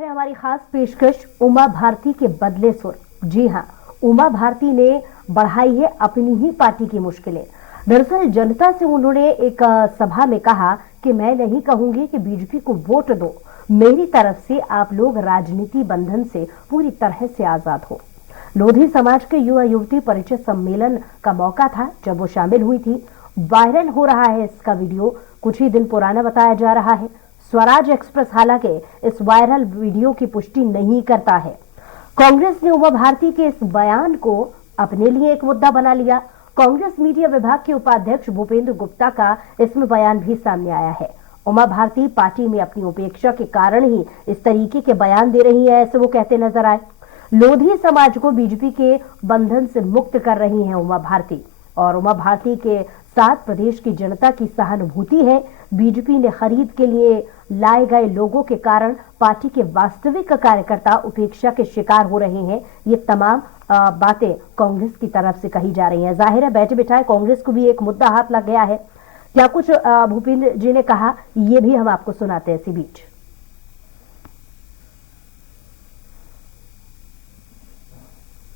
देख रहे हैं हमारी खास पेशकश उमा भारती के बदले सुर। जी हाँ, उमा भारती ने बढ़ाई है अपनी ही पार्टी की मुश्किलें। दरअसल जनता से उन्होंने एक सभा में कहा कि मैं नहीं कहूंगी कि बीजेपी को वोट दो, मेरी तरफ से आप लोग राजनीति बंधन से पूरी तरह से आजाद हो। लोधी समाज के युवा युवती परिचय सम्मेलन का मौका था जब वो शामिल हुई थी। वायरल हो रहा है इसका वीडियो, कुछ ही दिन पुराना बताया जा रहा है। स्वराज एक्सप्रेस हालांकि इस वायरल वीडियो की पुष्टि नहीं करता है। कांग्रेस ने उमा भारती के इस बयान को अपने लिए एक मुद्दा बना लिया। कांग्रेस मीडिया विभाग के उपाध्यक्ष भूपेंद्र गुप्ता का इसमें बयान भी सामने आया है। उमा भारती पार्टी में अपनी उपेक्षा के कारण ही इस तरीके के बयान दे रही है, ऐसे वो कहते नजर आए। लोधी समाज को बीजेपी के बंधन से मुक्त कर रही हैं उमा भारती, और उमा भारती के साथ प्रदेश की जनता की सहानुभूति है। बीजेपी ने खरीद के लिए लाए गए लोगों के कारण पार्टी के वास्तविक कार्यकर्ता उपेक्षा के शिकार हो रहे हैं। ये तमाम बातें कांग्रेस की तरफ से कही जा रही हैं। जाहिर है बैठे बिठाए कांग्रेस को भी एक मुद्दा हाथ लग गया है। क्या कुछ भूपेंद्र जी ने कहा, ये भी हम आपको सुनाते हैं इसी बीच।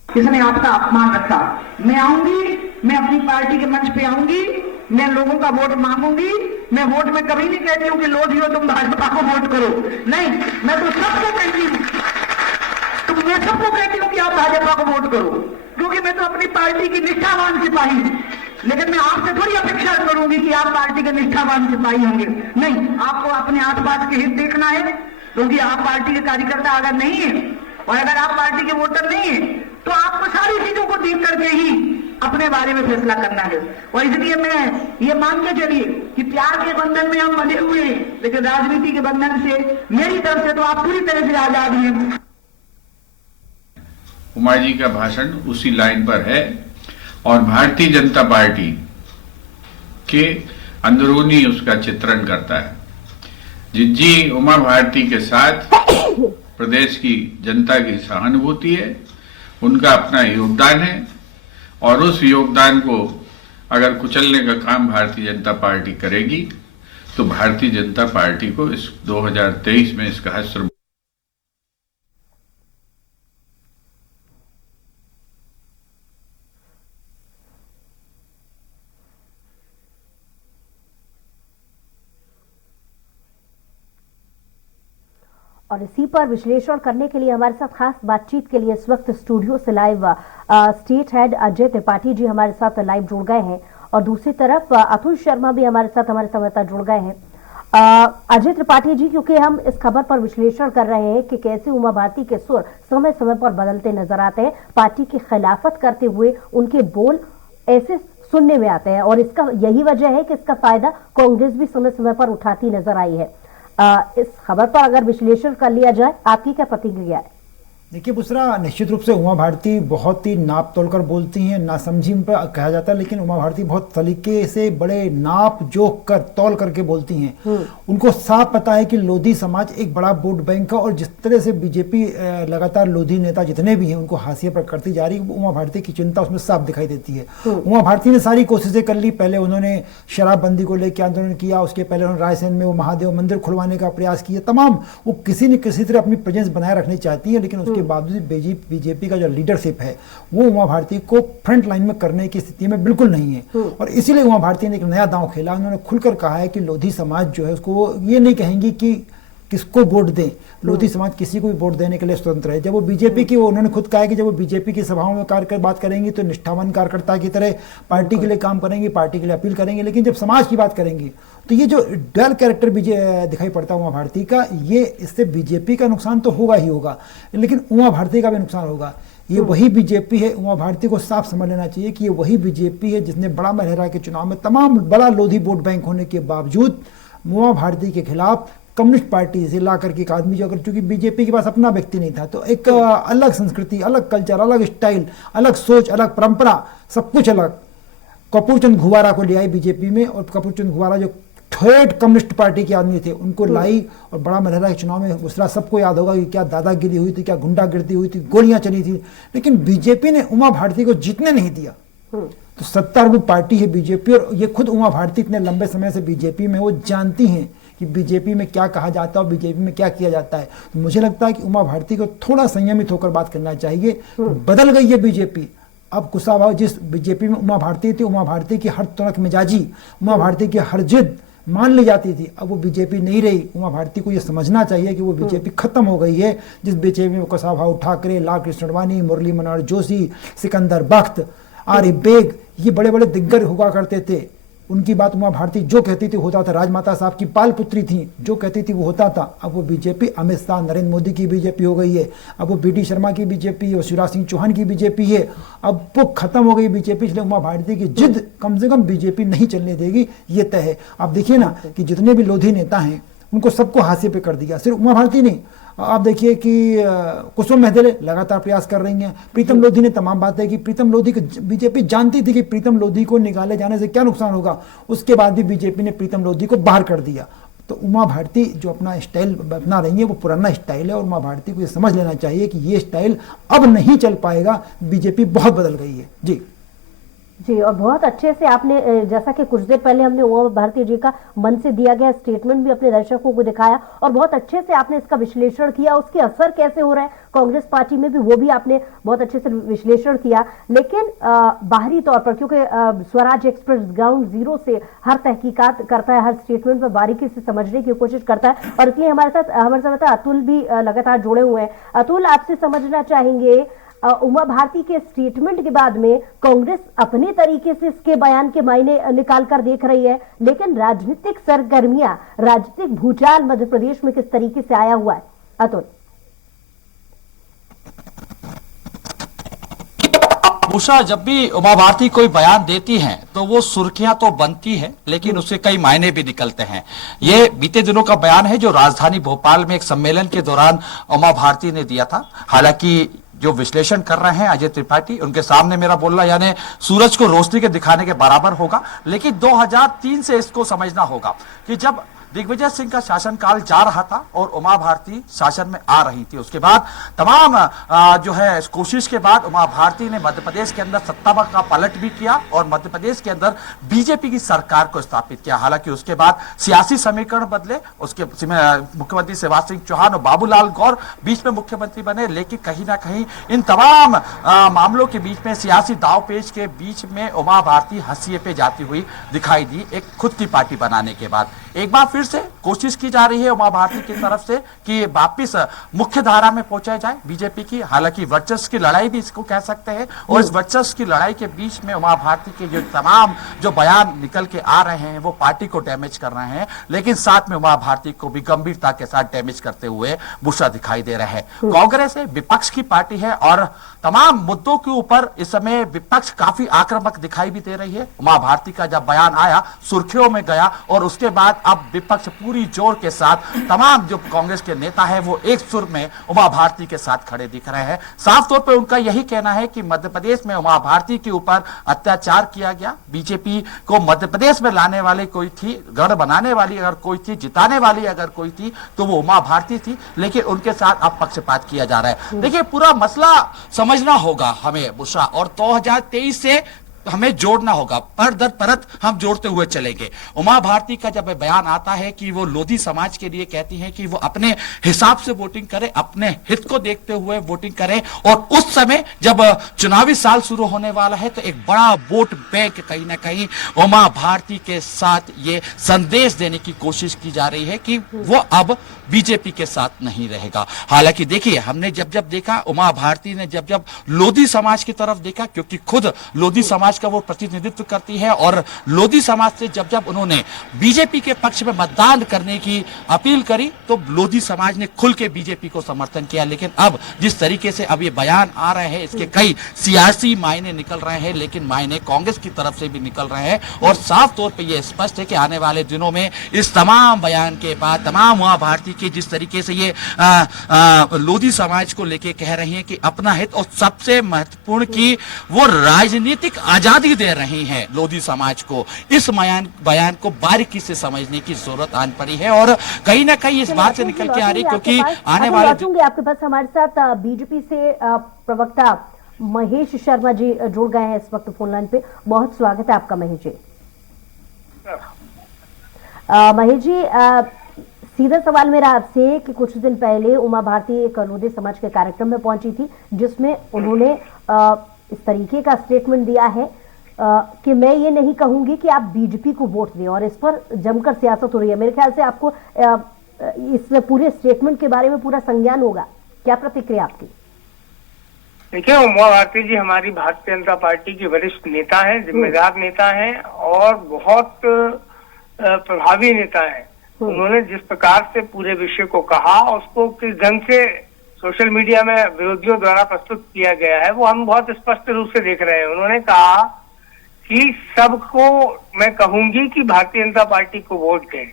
इसने आपका अपमान रखा। मैं आऊंगी, मैं अपनी पार्टी के मंच पे आऊंगी, मैं लोगों का वोट मांगूंगी। मैं वोट में कभी नहीं कहती हूँ कि लोधी हो तुम भाजपा को वोट करो, नहीं, मैं तो सबको कहती हूँ, मैं सबको कहती हूँ कि आप भाजपा को वोट करो, क्योंकि मैं तो अपनी पार्टी की निष्ठावान सिपाही हूँ। लेकिन मैं आपसे थोड़ी अपेक्षा करूंगी कि आप पार्टी के निष्ठावान सिपाही होंगे, नहीं, आपको अपने आसपास के हित देखना है। क्योंकि आप पार्टी के कार्यकर्ता अगर नहीं है और अगर आप पार्टी के वोटर नहीं है तो आपको सारी चीजों को देख करके ही अपने बारे में फैसला करना है। और इसलिए मैं ये मान के चलिए कि प्यार के बंधन में हम बंधे हुए हैं, लेकिन राजनीति के बंधन से मेरी तरफ से तो आप पूरी तरह से आजाद हैं। उमा जी का भाषण उसी लाइन पर है और भारतीय जनता पार्टी के अंदरूनी उसका चित्रण करता है। जी उमा भारती के साथ प्रदेश की जनता की सहानुभूति है, उनका अपना योगदान है, और उस योगदान को अगर कुचलने का काम भारतीय जनता पार्टी करेगी तो भारतीय जनता पार्टी को इस 2023 में इसका हश्र। और इसी पर विश्लेषण करने के लिए हमारे साथ खास बातचीत के लिए इस वक्त स्टूडियो से live state head Ajay Tripathi ji हमारे साथ लाइव जुड़ गए हैं, और दूसरी तरफ अतुल शर्मा भी हमारे साथ हमारे संवाददाता जुड़ गए हैं। अजय त्रिपाठी जी, क्योंकि हम इस खबर पर विश्लेषण कर रहे हैं कि कैसे उमा भारती के सुर समय समय पर बदलते नजर आते हैं, पार्टी की खिलाफत करते हुए उनके बोल ऐसे सुनने में आते हैं, और इसका यही वजह है कि इसका फायदा कांग्रेस भी समय समय पर उठाती नजर आई है। इस खबर पर अगर विश्लेषण कर लिया जाए, आपकी क्या प्रतिक्रिया है? देखिए बुसरा, निश्चित रूप से उमा भारती बहुत ही नाप तोलकर बोलती हैं, नासमझी पर कहा जाता है, लेकिन उमा भारती बहुत सलीके से बड़े नाप जोख कर तौल करके बोलती हैं। उनको साफ पता है कि लोधी समाज एक बड़ा वोट बैंक है, और जिस तरह से बीजेपी लगातार लोधी नेता जितने भी हैं उनको हाशिए पर करती जा रही है, उमा भारती की चिंता उसमें साफ दिखाई देती है। उमा भारती ने सारी कोशिशें कर ली। पहले उन्होंने शराबबंदी को लेकर आंदोलन किया, उसके पहले उन्होंने रायसेन में वो महादेव मंदिर खुलवाने का प्रयास किया। तमाम वो किसी न किसी तरह अपनी प्रेजेंस बनाए रखनी चाहती है, लेकिन उसके बावजूद बीजेपी का जो लीडरशिप है वो उमा भारती को फ्रंट लाइन में करने की स्थिति में बिल्कुल नहीं है। और इसीलिए उमा भारती ने एक नया दांव खेला। उन्होंने खुलकर कहा है कि लोधी समाज जो है उसको ये नहीं कहेंगी कि किसको वोट दें, लोधी समाज किसी को भी वोट देने के लिए स्वतंत्र है। जब वो बीजेपी की, उन्होंने खुद कहा है कि जब वो बीजेपी की सभाओं में बात करेंगी तो निष्ठावान कार्यकर्ता की तरह पार्टी के लिए काम करेंगे, पार्टी के लिए अपील करेंगे, लेकिन जब समाज की बात करेंगी तो ये जो डल कैरेक्टर दिखाई पड़ता है उमा भारती का, ये इससे बीजेपी का नुकसान तो होगा ही होगा, लेकिन उमा भारती का भी नुकसान होगा। ये वही बीजेपी है, उमा भारती को साफ समझ लेना चाहिए कि ये वही बीजेपी है जिसने बड़ा महलरा के चुनाव में तमाम बड़ा लोधी वोट बैंक होने के बावजूद उमा भारती के खिलाफ कम्युनिस्ट पार्टी से ला करके एक आदमी जो, अगर चूंकि बीजेपी के पास अपना व्यक्ति नहीं था, तो एक अलग संस्कृति, अलग कल्चर, अलग स्टाइल, अलग सोच, अलग परंपरा, सब कुछ अलग, कपूर चंद घुवारा को ले आई बीजेपी में। और कपूर चंद घुवारा जो ठेठ कम्युनिस्ट पार्टी के आदमी थे उनको लाई, और बड़ा महलरा के चुनाव में उसरा सबको याद होगा कि क्या दादागिरी हुई थी, क्या गुंडागिर्दी हुई थी, गोलियां चली थी, लेकिन बीजेपी ने उमा भारती को जीतने नहीं दिया। तो सत्तारूढ़ पार्टी है बीजेपी, और ये खुद उमा भारती इतने लंबे समय से बीजेपी में, वो जानती हैं कि बीजेपी में क्या कहा जाता है और बीजेपी में क्या किया जाता है। तो मुझे लगता है कि उमा भारती को थोड़ा संयमित होकर बात करना चाहिए। बदल गई है बीजेपी। अब कुशाभाव जिस बीजेपी में उमा भारती थी, उमा भारती की हर तड़क मिजाजी, उमा भारती की हर जिद मान ली जाती थी, अब वो बीजेपी नहीं रही। उमा भारती को ये समझना चाहिए कि वो बीजेपी खत्म हो गई है। जिस बीजेपी में कुशाभाऊ ठाकरे, लाल कृष्ण आडवाणी, मुरली मनोहर जोशी, सिकंदर बख्त, आरिफ बेग, ये बड़े बड़े दिग्गज हुआ करते थे। उनकी बात उमा भारती जो कहती थी होता था। राजमाता साहब की पाल पुत्री थी, जो कहती थी वो होता था। अब वो बीजेपी अमित शाह, नरेंद्र मोदी की बीजेपी हो गई है। अब वो बीडी शर्मा की बीजेपी है, शिवराज सिंह चौहान की बीजेपी है। अब वो खत्म हो गई बीजेपी। इसलिए उमा भारती की जिद कम से कम बीजेपी नहीं चलने देगी, ये तय है। आप देखिए ना कि जितने भी लोधी नेता हैं उनको सबको हाशिए पे कर दिया, सिर्फ उमा भारती नहीं। आप देखिए कि कुसुम महदेले लगातार प्रयास कर रही हैं। प्रीतम लोधी ने तमाम बातें की। प्रीतम लोधी को बीजेपी जानती थी कि प्रीतम लोधी को निकाले जाने से क्या नुकसान होगा, उसके बाद भी बीजेपी ने प्रीतम लोधी को बाहर कर दिया। तो उमा भारती जो अपना स्टाइल अपना रही है वो पुराना स्टाइल है, और उमा भारती को ये समझ लेना चाहिए कि ये स्टाइल अब नहीं चल पाएगा। बीजेपी बहुत बदल गई है जी। जी, और बहुत अच्छे से आपने, जैसा कि कुछ देर पहले हमने उमा भारती जी का मन से दिया गया स्टेटमेंट भी अपने दर्शकों को दिखाया, और बहुत अच्छे से आपने इसका विश्लेषण किया, उसके असर कैसे हो रहा है कांग्रेस पार्टी में भी, वो भी आपने बहुत अच्छे से विश्लेषण किया। लेकिन बाहरी तौर पर, क्योंकि स्वराज एक्सप्रेस ग्राउंड जीरो से हर तहकीकात करता है, हर स्टेटमेंट पर बारीकी से समझने की कोशिश करता है, और इसलिए हमारे साथ अतुल भी लगातार जुड़े हुए हैं। अतुल, आपसे समझना चाहेंगे उमा भारती के स्टेटमेंट के बाद में कांग्रेस अपने तरीके से इसके बयान के मायने निकाल कर देख रही है, लेकिन राजनीतिक सरगर्मियां, राजनीतिक भूचाल मध्य प्रदेश में किस तरीके से आया हुआ है? अतुल। उषा, जब भी उमा भारती कोई बयान देती हैं तो वो सुर्खियां तो बनती हैं, लेकिन उससे कई मायने भी निकलते हैं। ये बीते दिनों का बयान है जो राजधानी भोपाल में एक सम्मेलन के दौरान उमा भारती ने दिया था। हालांकि जो विश्लेषण कर रहे हैं अजय त्रिपाठी, उनके सामने मेरा बोलना यानी सूरज को रोशनी के दिखाने के बराबर होगा। लेकिन 2003 से इसको समझना होगा कि जब दिग्विजय सिंह का शासनकाल जा रहा था और उमा भारती शासन में आ रही थी, उसके बाद तमाम जो है कोशिश के बाद उमा भारती ने मध्य प्रदेश के अंदर सत्ता का पलट भी किया और मध्य प्रदेश के अंदर बीजेपी की सरकार को स्थापित किया। हालांकि उसके बाद सियासी समीकरण बदले, उसके मुख्यमंत्री शिवराज सिंह चौहान और बाबूलाल गौर बीच में मुख्यमंत्री बने, लेकिन कहीं ना कहीं इन तमाम मामलों के बीच में, सियासी दावपेच के बीच में उमा भारती हंसिए पे जाती हुई दिखाई दी एक खुद की पार्टी बनाने के बाद। एक बार फिर से कोशिश की जा रही है उमा भारती की तरफ से कि वापिस मुख्य धारा में पहुंचा जाए बीजेपी की। हालांकि वर्चस्व की लड़ाई भी इसको कह सकते हैं, और इस वर्चस्व की लड़ाई के बीच में उमा भारती के जो तमाम जो बयान निकल के आ रहे हैं वो पार्टी को डैमेज कर रहे हैं, लेकिन साथ में उमा भारती को भी गंभीरता के साथ डैमेज करते हुए बुशा दिखाई दे रहे हैं। कांग्रेस है, विपक्ष की पार्टी है, और तमाम मुद्दों के ऊपर इस समय विपक्ष काफी आक्रामक दिखाई भी दे रही है। उमा भारती का जब बयान आया सुर्खियों में गया, और उसके बाद अब विपक्ष पूरी जोर के साथ तमाम जो कांग्रेस के नेता है वो एक सुर में उमा भारती के साथ खड़े दिख रहे हैं। साफ तौर पर उनका यही कहना है कि मध्य प्रदेश में उमा भारती के ऊपर अत्याचार किया गया। बीजेपी को मध्य प्रदेश में लाने वाली कोई थी, गढ़ बनाने वाली अगर कोई थी, जिताने वाली अगर कोई थी तो वो उमा भारती थी, लेकिन उनके साथ अब पक्षपात किया जा रहा है। देखिए, पूरा मसला समझना होगा हमें बुशा, और 2023 से हमें जोड़ना होगा, पर दर परत हम जोड़ते हुए चलेंगे। उमा भारती का जब बयान आता है कि वो लोधी समाज के लिए कहती हैं कि वो अपने हिसाब से वोटिंग करें, अपने हित को देखते हुए वोटिंग करें, और उस समय जब चुनावी साल शुरू होने वाला है तो एक बड़ा वोट बैंक कहीं ना कहीं उमा भारती के साथ ये संदेश देने की कोशिश की जा रही है कि वो अब बीजेपी के साथ नहीं रहेगा। हालांकि देखिए, हमने जब जब देखा उमा भारती ने जब जब लोधी समाज की तरफ देखा, क्योंकि खुद लोधी समाज का वो प्रतिनिधित्व करती है, और लोधी समाज से जब जब उन्होंने बीजेपी के पक्ष में मतदान करने की अपील करी तो लोधी समाज ने खुल के बीजेपी को समर्थन किया। लेकिन अब जिस तरीके से अब ये बयान आ रहे हैं, इसके कई सियासी मायने निकल रहे हैं, लेकिन मायने कांग्रेस की तरफ से भी निकल रहे हैं, और साफ तौर पर यह स्पष्ट है कि आने वाले दिनों में इस तमाम बयान के बाद तमाम उमा भारती के जिस तरीके से ये लोधी समाज को लेके कह रही हैं कि अपना हित, और सबसे महत्वपूर्ण की वो राजनीतिक आजादी दे रही हैं लोधी समाज को, इस बयान को बारीकी से समझने की जरूरत आन पड़ी है, और कहीं ना कहीं इस बात से निकल के आ रही, क्योंकि आने वाले आपके पास हमारे साथ बीजेपी से प्रवक्ता महेश शर्मा जी जुड़ गए हैं इस वक्त फोन लाइन पे। बहुत स्वागत है आपका महेश जी। महेश जी, सीधा सवाल मेरा आपसे कि कुछ दिन पहले उमा भारती एक लोधी समाज के कार्यक्रम में पहुंची थी, जिसमें उन्होंने इस तरीके का स्टेटमेंट दिया है कि मैं ये नहीं कहूंगी कि आप बीजेपी को वोट दें, और इस पर जमकर सियासत हो रही है। मेरे ख्याल से आपको इस पूरे स्टेटमेंट के बारे में पूरा संज्ञान होगा, क्या प्रतिक्रिया आपकी? देखिए, उमा भारती जी हमारी भारतीय जनता पार्टी की वरिष्ठ नेता हैं, जिम्मेदार नेता हैं और बहुत प्रभावी नेता हैं। उन्होंने जिस प्रकार से पूरे विषय को कहा, उसको किस ढंग से सोशल मीडिया में विरोधियों द्वारा प्रस्तुत किया गया है, वो हम बहुत स्पष्ट रूप से देख रहे हैं। उन्होंने कहा कि सबको मैं कहूंगी कि भारतीय जनता पार्टी को वोट दें,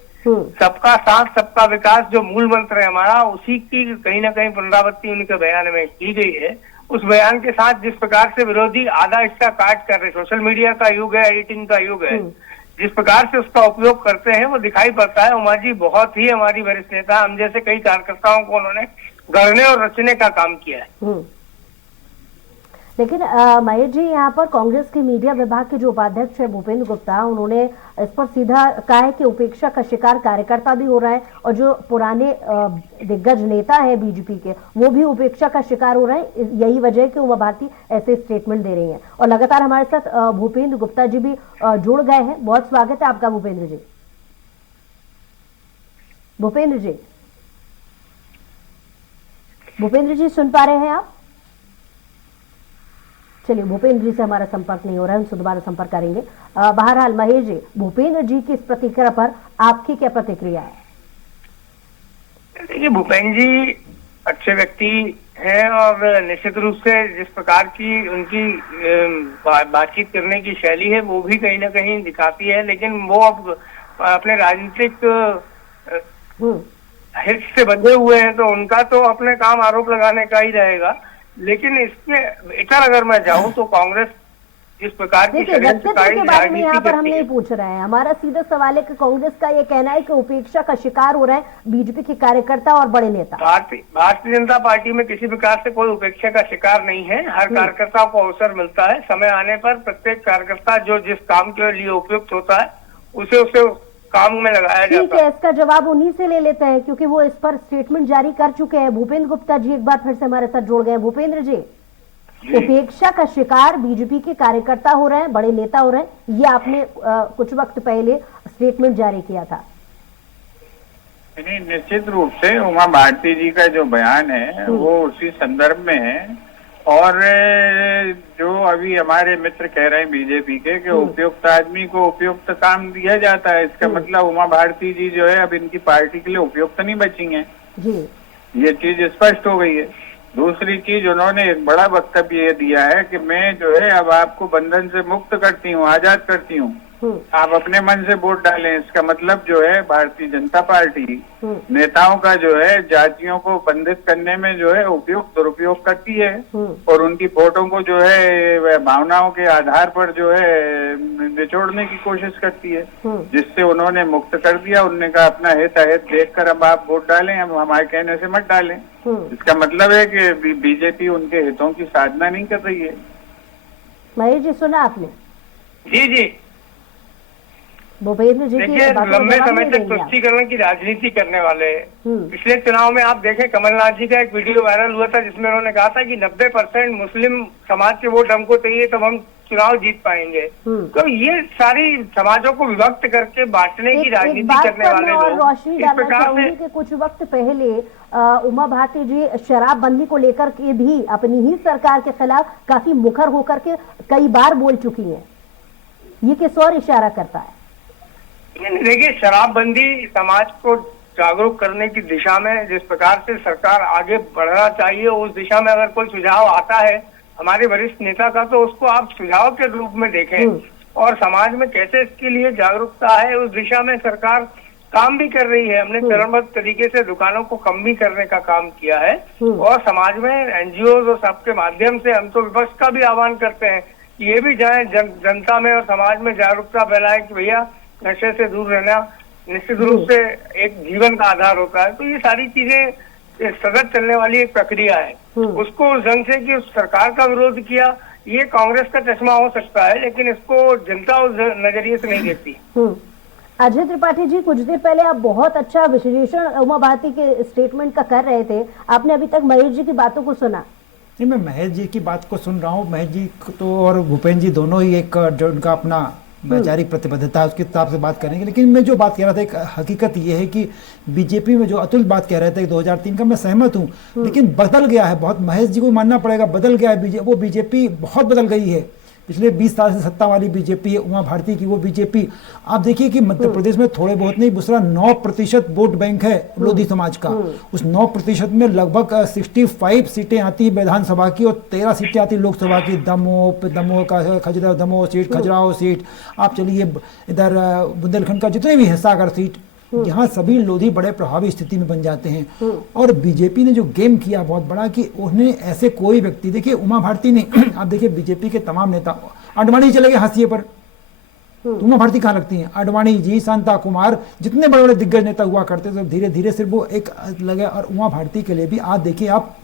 सबका साथ सबका विकास जो मूल मंत्र है हमारा, उसी की कहीं ना कहीं पुनरावृत्ति उनके बयान में की गई है। उस बयान के साथ जिस प्रकार से विरोधी आधा हिस्सा काट कर रहे, सोशल मीडिया का युग है, एडिटिंग का युग है, जिस प्रकार से उसका उपयोग करते हैं वो दिखाई पड़ता है। उमा जी बहुत ही हमारी वरिष्ठ नेता, हम जैसे कई कार्यकर्ताओं को उन्होंने गढ़ने और रचने का काम किया है। लेकिन महेश जी, यहाँ पर कांग्रेस के मीडिया विभाग के जो उपाध्यक्ष है भूपेंद्र गुप्ता, उन्होंने इस पर सीधा कहा है कि उपेक्षा का शिकार कार्यकर्ता भी हो रहा है, और जो पुराने दिग्गज नेता है बीजेपी के, वो भी उपेक्षा का शिकार हो रहे हैं। यही वजह है कि उमा भारती ऐसे स्टेटमेंट दे रही हैं। और लगातार हमारे साथ भूपेंद्र गुप्ता जी भी जुड़ गए हैं। बहुत स्वागत है आपका भूपेंद्र जी। भूपेंद्र जी सुन पा रहे हैं आप? चलिए, भूपेंद्र जी से हमारा संपर्क नहीं हो रहा है, हम दोबारा संपर्क करेंगे। बहरहाल महेश जी, भूपेंद्र जी की इस प्रतिक्रिया पर आपकी क्या प्रतिक्रिया है? देखिए, भूपेंद्र जी अच्छे व्यक्ति हैं और निश्चित रूप से जिस प्रकार की उनकी बातचीत करने की शैली है वो भी कहीं ना कहीं दिखाती है, लेकिन वो अब अपने राजनीतिक हित से बंधे हुए हैं, तो उनका तो अपने काम आरोप लगाने का ही रहेगा। लेकिन इसके इतर अगर मैं जाऊं तो कांग्रेस जिस प्रकार की व्यक्तित्व के बारे में यहाँ पर हम नहीं पूछ रहे हैं। हमारा सीधा सवाल है कि कांग्रेस का ये कहना है कि उपेक्षा का शिकार हो रहे हैं बीजेपी के कार्यकर्ता और बड़े नेता। भारतीय जनता पार्टी में किसी प्रकार से कोई उपेक्षा का शिकार नहीं है। हर कार्यकर्ता को अवसर मिलता है, समय आने पर प्रत्येक कार्यकर्ता जो जिस काम के लिए उपयुक्त होता है उसे काम में लगाया जाता है। ठीक है, इसका जवाब उन्हीं से ले लेते हैं, क्योंकि वो इस पर स्टेटमेंट जारी कर चुके हैं। भूपेंद्र गुप्ता जी एक बार फिर से हमारे साथ जुड़ गए हैं। भूपेंद्र जी, उपेक्षा का शिकार बीजेपी के कार्यकर्ता हो रहे हैं, बड़े नेता हो रहे हैं, ये आपने कुछ वक्त पहले स्टेटमेंट जारी किया था। निश्चित रूप से उमा भारती जी का जो बयान है वो उसी संदर्भ में है, और जो अभी हमारे मित्र कह रहे हैं बीजेपी के कि उपयुक्त आदमी को उपयुक्त काम दिया जाता है, इसका मतलब उमा भारती जी जो है अब इनकी पार्टी के लिए उपयुक्त नहीं बची हैं, ये चीज स्पष्ट हो गई है। दूसरी चीज, उन्होंने एक बड़ा वक्तव्य ये दिया है कि मैं जो है अब आपको बंधन से मुक्त करती हूँ, आजाद करती हूँ, आप अपने मन से वोट डालें। इसका मतलब जो है भारतीय जनता पार्टी नेताओं का जो है जातियों को बंधित करने में जो है उपयोग दुरुपयोग करती है, और उनकी वोटों को जो है भावनाओं के आधार पर जो है निचोड़ने की कोशिश करती है, जिससे उन्होंने मुक्त कर दिया। उन्होंने कहा अपना हित अहित देखकर अब आप वोट डालें, अब हमारे कहने से मत डालें। इसका मतलब है कि बीजेपी उनके हितों की साधना नहीं कर रही है। महेश जी, सुना आपने? जी भूपेंद्र जी, देखिए, लंबे समय तक तुष्टीकरण की राजनीति करने वाले पिछले चुनाव में आप देखें, कमलनाथ जी का एक वीडियो वायरल हुआ था जिसमें उन्होंने कहा था कि 90% मुस्लिम समाज के वोट हमको चाहिए तब हम चुनाव जीत पाएंगे। तो ये सारी समाजों को विभक्त करके बांटने की राजनीति करने वाले लोग रोशनी डालना चाहूंगी कि कुछ वक्त पहले उमा भारती जी शराबबंदी को लेकर के भी अपनी ही सरकार के खिलाफ काफी मुखर होकर के कई बार बोल चुकी है। ये किस और इशारा करता है? देखिए, शराबबंदी समाज को जागरूक करने की दिशा में जिस प्रकार से सरकार आगे बढ़ना चाहिए, उस दिशा में अगर कोई सुझाव आता है हमारे वरिष्ठ नेता का, तो उसको आप सुझाव के रूप में देखें, और समाज में कैसे इसके लिए जागरूकता है उस दिशा में सरकार काम भी कर रही है। हमने चरणबद्ध तरीके से दुकानों को कम भी करने का काम किया है, और समाज में एनजीओ और सबके माध्यम से हम तो विपक्ष का भी आह्वान करते हैं कि ये भी जाए जनता में और समाज में जागरूकता फैलाए कि भैया नशे से दूर रहना निश्चित रूप से एक जीवन का आधार होता है। तो ये सारी चीजें सतत चलने वाली एक प्रक्रिया है। उसको उस ढंग से कि उस सरकार का विरोध किया, ये कांग्रेस का चश्मा हो सकता है, लेकिन इसको जनता उस नजरिए से नहीं देखती। अजय त्रिपाठी जी, कुछ देर पहले आप बहुत अच्छा विश्लेषण उमा भारती के स्टेटमेंट का कर रहे थे, आपने अभी तक महेश जी की बातों को सुना? नहीं, मैं महेश जी की बात को सुन रहा हूँ। महेश जी तो और भूपेंद्र जी दोनों ही एक जो उनका अपना वैचारिक प्रतिबद्धता है उसके हिसाब से बात करेंगे, लेकिन मैं जो बात कह रहा था एक हकीकत ये है कि बीजेपी में जो अतुल बात कह रहे थे 2003 का, मैं सहमत हूँ, लेकिन बदल गया है बहुत। महेश जी को मानना पड़ेगा, बदल गया है वो बीजेपी बहुत बदल गई है। पिछले 20 साल से सत्ता वाली बीजेपी है उमा भारती की, वो बीजेपी आप देखिए कि मध्य प्रदेश में थोड़े बहुत नहीं, दूसरा 9% वोट बैंक है लोधी समाज का। उस 9% में लगभग 65 सीटें आती है विधानसभा की और 13 सीटें आती है लोकसभा की। दमोह का दमोह सीट, खजुराहो सीट, आप चलिए इधर बुंदेलखंड का जितने भी है, सागर सीट, यहाँ सभी लोधी बड़े प्रभावी स्थिति में बन जाते हैं। और बीजेपी ने जो गेम किया बहुत बड़ा कि उन्हें ऐसे कोई व्यक्ति, देखिए उमा भारती ने आप देखिए बीजेपी के तमाम नेता, आडवाणी चले गए हाशिए पर, तो उमा भारती कहाँ लगती हैं? आडवाणी जी, शांता कुमार, जितने बड़े बड़े दिग्गज नेता हुआ करते थे, धीरे धीरे सिर्फ वो एक लगे। और उमा भारती के लिए भी आज देखिए आप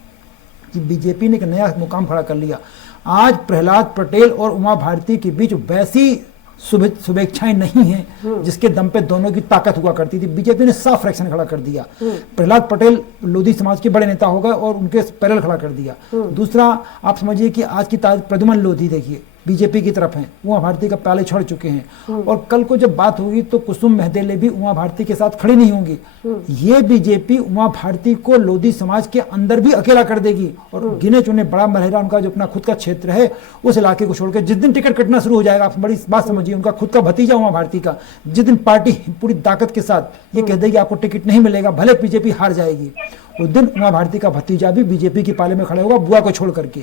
कि बीजेपी ने एक नया मुकाम खड़ा कर लिया। आज प्रहलाद पटेल और उमा भारती के बीच वैसी शुभेच्छाएं नहीं हैं जिसके दम पे दोनों की ताकत हुआ करती थी। बीजेपी ने साफ फ्रैक्शन खड़ा कर दिया। प्रहलाद पटेल लोधी समाज के बड़े नेता हो गए और उनके पैरेलल खड़ा कर दिया। दूसरा आप समझिए कि आज की तारीख प्रद्युमन लोधी देखिए बीजेपी की तरफ हैं, उमा भारती का पहले छोड़ चुके हैं। और कल को जब बात होगी तो कुसुम महदेले भी उमा भारती के साथ खड़ी नहीं होंगी। ये बीजेपी उमा भारती को लोधी समाज के अंदर भी अकेला कर देगी और गिने चुने बड़ा मलहरा उनका जो अपना खुद का क्षेत्र है उस इलाके को छोड़कर जिस दिन टिकट कटना शुरू हो जाएगा, आप बड़ी बात समझिए, उनका खुद का भतीजा उमा भारती का जिस दिन पार्टी पूरी ताकत के साथ ये कह देगी आपको टिकट नहीं मिलेगा, भले बीजेपी हार जाएगी, उस दिन उमा भारती का भतीजा भी बीजेपी के पाले में खड़ा होगा, बुआ को छोड़ करके।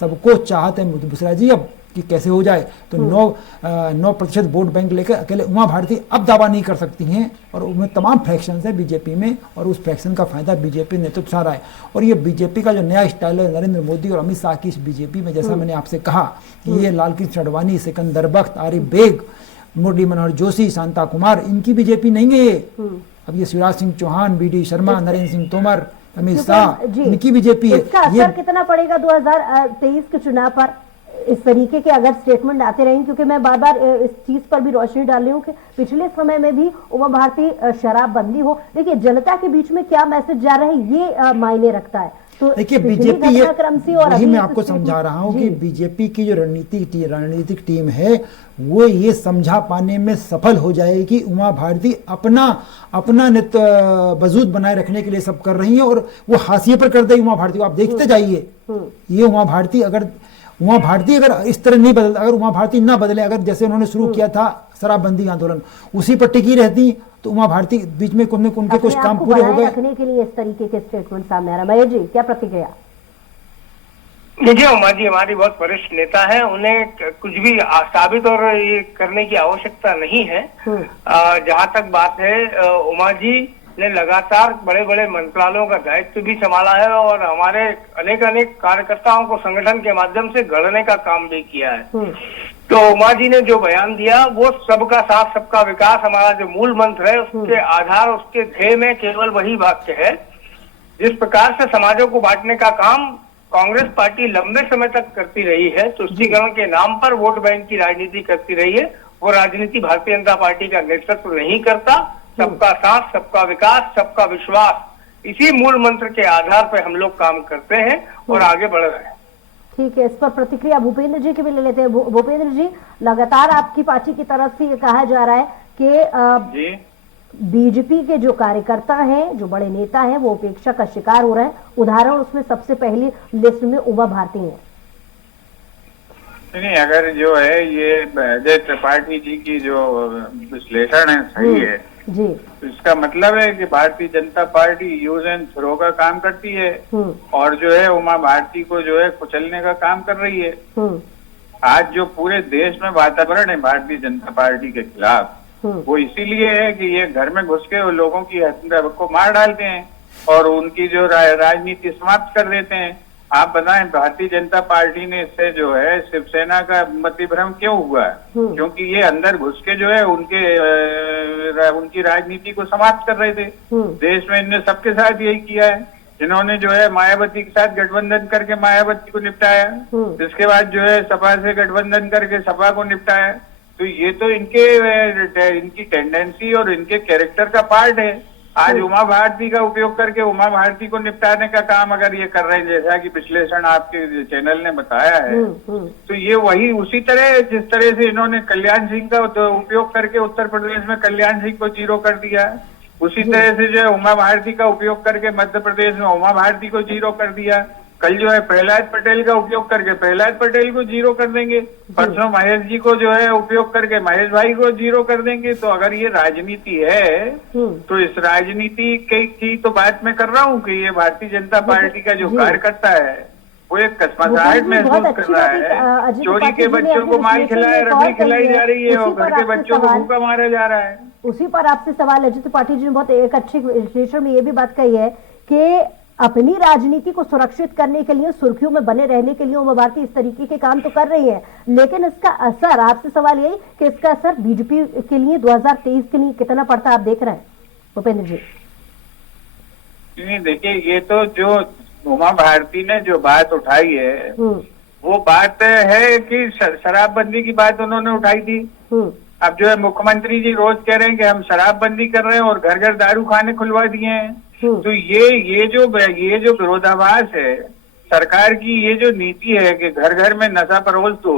सबको चाहते हैं बुसरा जी अब कि कैसे हो जाए, तो 9% वोट बैंक लेकर अकेले उमा भारती अब दावा नहीं कर सकती हैं। और उनमें तमाम फ्रैक्शंस है बीजेपी में और उस फ्रैक्शन का फायदा बीजेपी नेतृत्व उठा रहा है। और ये बीजेपी का जो नया स्टाइल है नरेंद्र मोदी और अमित शाह की इस बीजेपी में, जैसा मैंने आपसे कहा कि ये लाल कृष्ण अडवाणी, सिकंदर बख्त, आरिफ बेग, मुरली मनोहर जोशी, शांता कुमार, इनकी बीजेपी नहीं है ये। अब ये शिवराज सिंह चौहान, BD शर्मा, नरेंद्र सिंह तोमर, अमित शाह, इनकी बीजेपी है। इसका असर कितना पड़ेगा 2023 के चुनाव पर इस तरीके के अगर स्टेटमेंट आते रहेंगे? क्योंकि मैं बार बार इस चीज पर भी रोशनी डाल रही हूँ कि पिछले समय में भी उमा भारती शराबबंदी हो, देखिए जनता के बीच में क्या मैसेज जा रहा है ये मायने रखता है। तो देखिए बीजेपी ये वही मैं आपको समझा रहा हूँ कि बीजेपी की जो रणनीतिक टीम है वो ये समझा पाने में सफल हो जाएगी कि उमा भारती अपना नित वजूद बनाए रखने के लिए सब कर रही है और वो हाशिए पर कर देगी उमा भारती को। आप देखते जाइए ये उमा भारती अगर इस तरह नहीं बदल, अगर उमा भारती ना बदले, अगर जैसे उन्होंने शुरू किया था शराबबंदी आंदोलन उसी पर टिकी रहती तो उमा भारती बीच में उनके कुछ काम पूरे हो गए। रखने के लिए इस तरीके के स्टेटमेंट सामने आ रहा है। महेश जी क्या प्रतिक्रिया? देखिए उमा जी हमारी बहुत वरिष्ठ नेता है, उन्हें कुछ भी साबित और ये करने की आवश्यकता नहीं है। जहां तक बात है उमा जी ने लगातार बड़े बड़े मंत्रालयों का दायित्व भी संभाला है और हमारे अनेक कार्यकर्ताओं को संगठन के माध्यम से गढ़ने का काम भी किया है। तो उमा जी ने जो बयान दिया वो सबका साथ सबका विकास हमारा जो मूल मंत्र है उसके आधार, उसके ध्येय में केवल वही वाक्य है। जिस प्रकार से समाजों को बांटने का काम कांग्रेस पार्टी लंबे समय तक करती रही है, तुष्टीकरण के नाम पर वोट बैंक की राजनीति करती रही है, वो राजनीति भारतीय जनता पार्टी का नेतृत्व नहीं करता। सबका साथ, सबका विकास, सबका विश्वास, इसी मूल मंत्र के आधार पर हम लोग काम करते हैं और आगे बढ़ रहे हैं। ठीक है, इस पर प्रतिक्रिया भूपेंद्र जी की भी ले लेते हैं। भूपेंद्र जी, लगातार आपकी पार्टी की तरफ से ये कहा जा रहा है कि बीजेपी के जो कार्यकर्ता हैं, जो बड़े नेता हैं, वो उपेक्षा का शिकार हो रहे हैं। उदाहरण उसमें सबसे पहली लिस्ट में उमा भारती है। नहीं, अगर जो है ये अजय त्रिपाठी जी की जो विश्लेषण है सही है जी, तो इसका मतलब है कि Bharatiya Janata party use and throw का काम करती है और जो है उमा भारती को जो है कुचलने का काम कर रही है। आज जो पूरे देश में वातावरण है भारतीय जनता पार्टी के खिलाफ वो इसीलिए है कि ये घर में घुस के लोगों की हत्या को मार डालते हैं और उनकी जो राजनीति समाप्त कर देते हैं। आप बताएं भारतीय जनता पार्टी ने इससे जो है शिवसेना का मतिभ्रम क्यों हुआ है? क्योंकि ये अंदर घुस के जो है उनकी राजनीति को समाप्त कर रहे थे। देश में इनने सबके साथ यही किया है। जिन्होंने जो है मायावती के साथ गठबंधन करके मायावती को निपटाया, जिसके बाद जो है सपा से गठबंधन करके सपा को निपटाया। तो ये तो इनकी टेंडेंसी और इनके कैरेक्टर का पार्ट है। आज उमा भारती का उपयोग करके उमा भारती को निपटाने का काम अगर ये कर रहे हैं, जैसा कि विश्लेषण आपके चैनल ने बताया है, तो ये वही उसी तरह जिस तरह से इन्होंने कल्याण सिंह का उपयोग करके उत्तर प्रदेश में कल्याण सिंह को जीरो कर दिया, उसी तरह से जो है उमा भारती का उपयोग करके मध्य प्रदेश में उमा भारती को जीरो कर दिया। कल जो है प्रहलाद पटेल का उपयोग करके प्रहलाद पटेल को जीरो कर देंगे, परसों महेश जी को जो है उपयोग करके महेश भाई को जीरो कर देंगे। तो अगर ये राजनीति है तो इस राजनीति की तो बात मैं कर रहा हूँ कि ये भारतीय जनता पार्टी का जो कार्यकर्ता है वो एक कसमसाहट महसूस कर रहा है। चोरी के बच्चों को माल खिलाया, रबड़ी खिलाई जा रही है और घर के बच्चों को भूखा मारा जा रहा है। उसी पर आपसे सवाल, अजित त्रिपाठी जी ने बहुत एक अच्छे विश्लेषण में ये भी बात कही है कि अपनी राजनीति को सुरक्षित करने के लिए, सुर्खियों में बने रहने के लिए उमा भारती इस तरीके के काम तो कर रही है, लेकिन इसका असर, आपसे सवाल यही कि इसका असर बीजेपी के लिए 2023 के लिए कितना पड़ता आप देख रहे हैं भूपेंद्र जी? देखिए, ये तो जो उमा भारती ने जो बात उठाई है वो बात है कि शराबबंदी की बात उन्होंने उठाई थी। अब जो है मुख्यमंत्री जी रोज कह रहे हैं कि हम शराबबंदी कर रहे हैं और घर घर दारू खाने खुलवा दिए हैं। तो ये जो विरोधाभास है सरकार की, ये जो नीति है कि घर घर में नशा परोस दो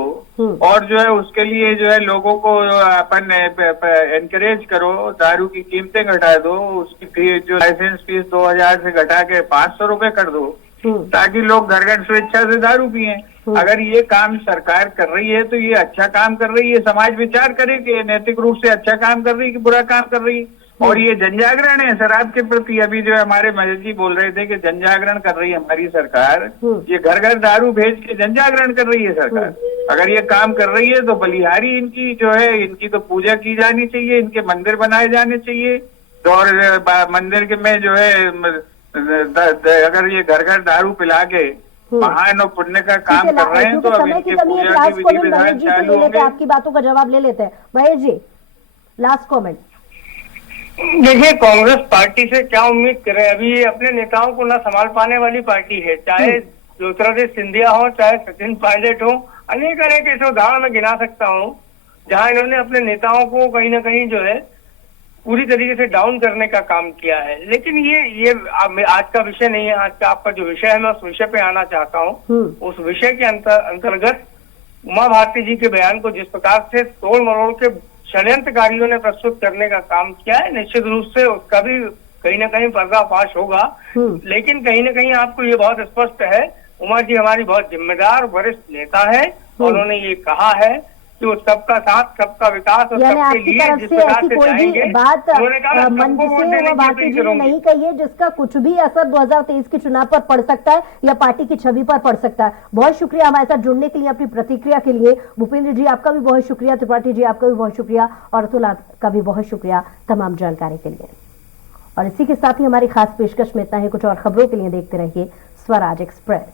और जो है उसके लिए जो है लोगों को अपन एनकरेज करो, दारू की कीमतें घटा दो, उसकी फीस जो लाइसेंस फीस 2000 से घटा के 500 रुपए कर दो ताकि लोग घर घर स्वेच्छा से दारू पिए। अगर ये काम सरकार कर रही है तो ये अच्छा काम कर रही है, समाज विचार करे कि नैतिक रूप से अच्छा काम कर रही है कि बुरा काम कर रही है। और ये जनजागरण है शराब के प्रति। अभी जो है हमारे महेश जी बोल रहे थे कि जनजागरण कर रही है हमारी सरकार, ये घर घर दारू भेज के जनजागरण कर रही है सरकार। अगर ये काम कर रही है तो बलिहारी इनकी जो है, इनकी तो पूजा की जानी चाहिए, इनके मंदिर बनाए जाने चाहिए। और मंदिर के में जो है अगर ये घर घर दारू पिला के महान और पुण्य का काम कर रहे हैं तो अब इनकी पूजा की विधि विधान चालू होंगे। आपकी बातों का जवाब ले लेते हैं महेश जी, लास्ट कमेंट। देखिए, कांग्रेस पार्टी से क्या उम्मीद करें? अभी ये अपने नेताओं को ना संभाल पाने वाली पार्टी है, चाहे ज्योतिरादित्य सिंधिया हो, चाहे सचिन पायलट हो, अनेक ऐसे उदाहरण मैं गिना सकता हूँ जहां इन्होंने अपने नेताओं को कहीं ना कहीं जो है पूरी तरीके से डाउन करने का काम किया है। लेकिन ये आज का विषय नहीं है। आज का आपका जो विषय है मैं उस विषय पे आना चाहता हूँ। उस विषय के अंतर्गत उमा भारती जी के बयान को जिस प्रकार से तोड़ मरोड़ के षड्यंत्रकारियों ने प्रस्तुत करने का काम किया है, निश्चित रूप से उसका भी कहीं ना कहीं पर्दाफाश होगा। लेकिन कहीं ना कहीं आपको ये बहुत स्पष्ट है, उमा जी हमारी बहुत जिम्मेदार वरिष्ठ नेता है। उन्होंने ये कहा है कि वो सबका साथ, सबका विकास और सबके लिए जिस प्रकार से जाएंगे, बात मंच से उमा भारती जी ने नहीं कही है जिसका कुछ भी असर 2023 के चुनाव पर पड़ सकता है या पार्टी की छवि पर पड़ सकता है। बहुत शुक्रिया हमारे साथ जुड़ने के लिए, अपनी प्रतिक्रिया के लिए। भूपेंद्र जी आपका भी बहुत शुक्रिया, त्रिपाठी जी आपका भी बहुत शुक्रिया और अतुल का भी बहुत शुक्रिया तमाम जानकारी के लिए। और इसी के साथ ही हमारी खास पेशकश में इतना ही। कुछ और खबरों के लिए देखते रहिए स्वराज एक्सप्रेस।